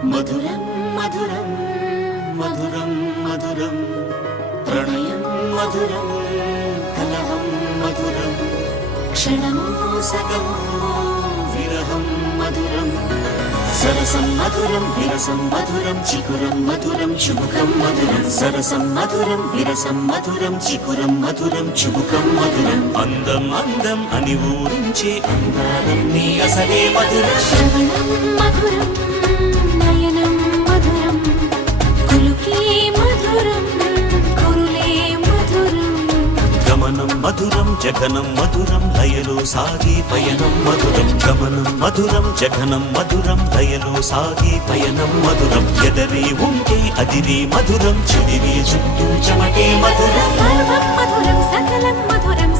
మధురం మధురం మధురం మధురం ప్రణయం మధురం కలహం మధురం క్షణమో సగమో విరహం మధురం సరసం మధురం విరసం మధురం చికురం మధురం చుబుకం మధురం సరసం మధురం విరసం మధురం చికురం మధురం చుబుకం మధురం అందం అందం అని ఊరించే అందాలన్నీ అసలే మధురం శ్రవణం మధురం నయనం మధురం కులుకే మధురం కురులే మధురం గమనం మధురం జగనం మధురం లయలో సాగే పయనం మధురం గమనం మధురం జగనం మధురం లయలో సాగే పయనం మధురం ఎదరే ఉంటే అదిరే మధురం చెదిరే చుట్టూ చెమటే మధురం సర్వం మధురం సకలం మధురం